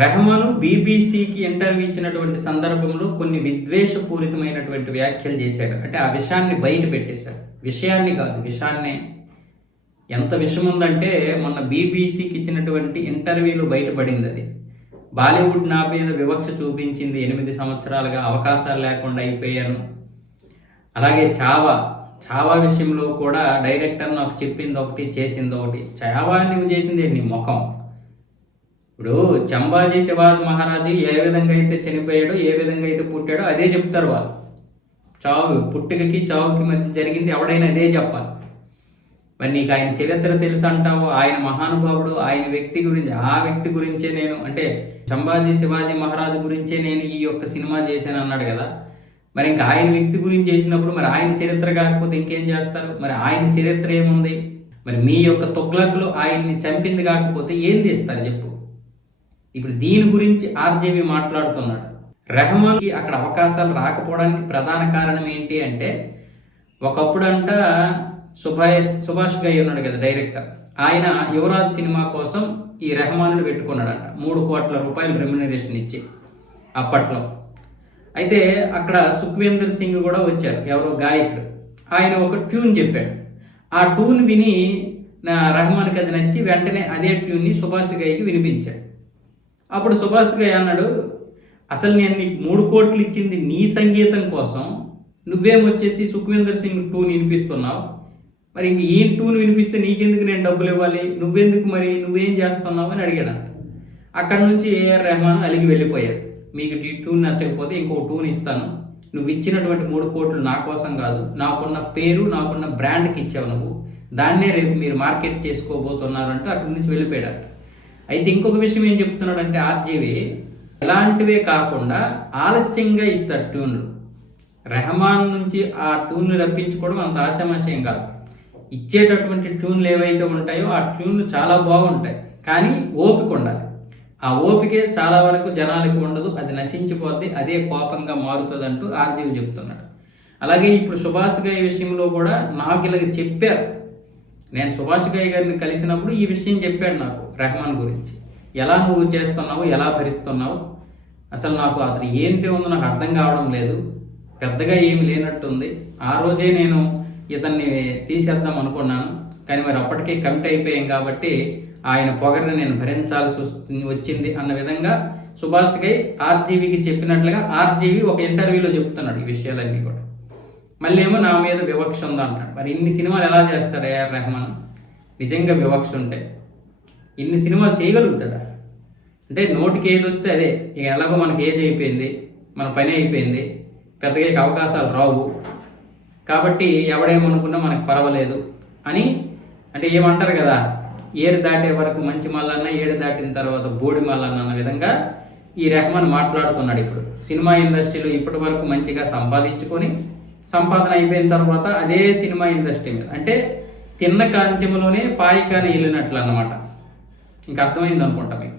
Rahman బీబీసీకి interview ఇచ్చినటువంటి సందర్భంలో కొన్ని విద్వేషపూరితమైనటువంటి వ్యాఖ్యలు చేశాడు. అంటే ఆ విషయాన్ని బయట పెట్టేశాడు. విషయాన్ని కాదు, విషయాన్నే. ఎంత విషయం ఉందంటే మొన్న బీబీసీకి ఇచ్చినటువంటి ఇంటర్వ్యూలో బయటపడింది అది. బాలీవుడ్ నా మీద వివక్ష చూపించింది, 8 సంవత్సరాలుగా అవకాశాలు లేకుండా అయిపోయాను. అలాగే చావా విషయంలో కూడా డైరెక్టర్ నాకు చెప్పింది ఒకటి, చేసింది ఒకటి. చావా నువ్వు చేసింది నీ ముఖం. ఇప్పుడు చంబాజీ శివాజీ మహారాజు ఏ విధంగా అయితే చనిపోయాడో, ఏ విధంగా అయితే పుట్టాడో అదే చెప్తారు వాళ్ళు. పుట్టుకకి చావుకి మధ్య జరిగింది ఎవడైనా అదే చెప్పాలి. మరి నీకు ఆయన చరిత్ర తెలుసు అంటావు, ఆయన మహానుభావుడు, ఆయన వ్యక్తి గురించి, ఆ వ్యక్తి గురించే నేను, అంటే చంబాజీ శివాజీ మహారాజు గురించే నేను ఈ యొక్క సినిమా చేశాను అన్నాడు కదా. మరి ఇంకా ఆయన వ్యక్తి గురించి చేసినప్పుడు మరి ఆయన చరిత్ర కాకపోతే ఇంకేం చేస్తారు? మరి ఆయన చరిత్ర ఏముంది? మరి మీ యొక్క తొగ్లక్లో ఆయన్ని చంపింది కాకపోతే ఏం తీస్తారు చెప్పు? ఇప్పుడు దీని గురించి ఆర్జేవి మాట్లాడుతున్నాడు. రెహమాన్కి అక్కడ అవకాశాలు రాకపోవడానికి ప్రధాన కారణం ఏంటి అంటే, ఒకప్పుడు అంట సుభాష్ గై ఉన్నాడు కదా డైరెక్టర్, ఆయన యువరాజ్ సినిమా కోసం ఈ రెహమాన్ని పెట్టుకున్నాడంట 3 కోట్ల రూపాయలు రెమ్యునరేషన్ ఇచ్చి అప్పట్లో. అయితే అక్కడ సుఖ్వీందర్ సింగ్ కూడా వచ్చారు, ఎవరో గాయకుడు. ఆయన ఒక ట్యూన్ చెప్పాడు. ఆ ట్యూన్ విని రెహమాన్కి అది నచ్చి వెంటనే అదే ట్యూన్ని సుభాష్ గైకి వినిపించాడు. అప్పుడు సుభాష్ గై అన్నాడు, అసలు నేను నీకు 3 కోట్లు ఇచ్చింది నీ సంగీతం కోసం, నువ్వేమొచ్చేసి సుఖ్వీందర్ సింగ్ ట్యూన్ వినిపిస్తున్నావు. మరి ఇంక ఈ ట్యూన్ వినిపిస్తే నీకెందుకు నేను డబ్బులు ఇవ్వాలి, నువ్వెందుకు, మరి నువ్వేం చేస్తున్నావు అని అడిగాడు. అక్కడి నుంచి ఏఆర్ రెహమాన్ అలిగి వెళ్ళిపోయాడు. మీకు ఈ ట్యూన్ నచ్చకపోతే ఇంకో ట్యూన్ ఇస్తాను, నువ్వు ఇచ్చినటువంటి 3 కోట్లు నా కోసం కాదు, నాకున్న పేరు, నాకున్న బ్రాండ్కి ఇచ్చావు, నువ్వు దాన్నే రేపు మీరు మార్కెట్ చేసుకోబోతున్నారంటూ అక్కడి నుంచి వెళ్ళిపోయాడు. అయితే ఇంకొక విషయం ఏం చెప్తున్నాడంటే ఆర్జీవి, ఇలాంటివే కాకుండా ఆలస్యంగా ఇస్తాడు ట్యూన్లు. రెహమాన్ నుంచి ఆ ట్యూన్లు రప్పించుకోవడం అంత ఆశామాశయం కాదు. ఇచ్చేటటువంటి ట్యూన్లు ఏవైతే ఉంటాయో ఆ ట్యూన్లు చాలా బాగుంటాయి, కానీ ఓపిక ఉండాలి. ఆ ఓపికే చాలా వరకు జనాలకి ఉండదు, అది నశించిపోద్ది, అదే కోపంగా మారుతుంది అంటూ ఆర్జీవి చెప్తున్నాడు. అలాగే ఇప్పుడు సుభాష్ గై విషయంలో కూడా నాకు ఇలాగ చెప్పారు. నేను సుభాష్ గై గారిని కలిసినప్పుడు ఈ విషయం చెప్పాడు నాకు రెహమాన్ గురించి. ఎలా నువ్వు చేస్తున్నావు, ఎలా భరిస్తున్నావు, అసలు నాకు అతను ఏంటి ఉందో నాకు అర్థం కావడం లేదు, పెద్దగా ఏమి లేనట్టుంది. ఆ రోజే నేను ఇతన్ని తీసేద్దాం అనుకున్నాను, కానీ మరి అప్పటికే కమిట్ అయిపోయాం కాబట్టి ఆయన పొగరిని నేను భరించాల్సి వచ్చింది అన్న విధంగా సుభాష్ గై ఆర్జీవికి చెప్పినట్లుగా ఆర్జీవి ఒక ఇంటర్వ్యూలో చెప్తున్నాడు ఈ విషయాలన్నీ కూడా. మళ్ళీ ఏమో నా మీద వివక్ష ఉందా అంటాడు. మరి ఇన్ని సినిమాలు ఎలా చేస్తాడు ఏఆర్ రెహమాన్? నిజంగా వివక్ష ఉంటే ఇన్ని సినిమాలు చేయగలుగుతాడా? అంటే నోటికి ఏది వస్తే అదే, ఇక ఎలాగో మనకి ఏజ్ అయిపోయింది, మన పని అయిపోయింది, పెద్దగా అవకాశాలు రావు కాబట్టి ఎవడేమనుకున్నా మనకు పర్వాలేదు అని, అంటే ఏమంటారు కదా, ఏడు దాటే వరకు మంచి మల్లన్న, ఏడు దాటిన తర్వాత బోడి మల్లన్న అన్న విధంగా ఈ రెహమాన్ మాట్లాడుతున్నాడు. ఇప్పుడు సినిమా ఇండస్ట్రీలో ఇప్పటి వరకు మంచిగా సంపాదించుకొని, సంపాదన అయిపోయిన తర్వాత అదే సినిమా ఇండస్ట్రీ మీద, అంటే తిన్న కాంచెంలోనే పాయికాని వెళ్ళినట్లు అన్నమాట. ఇంకా అర్థమైంది అనుకుంటా మీకు.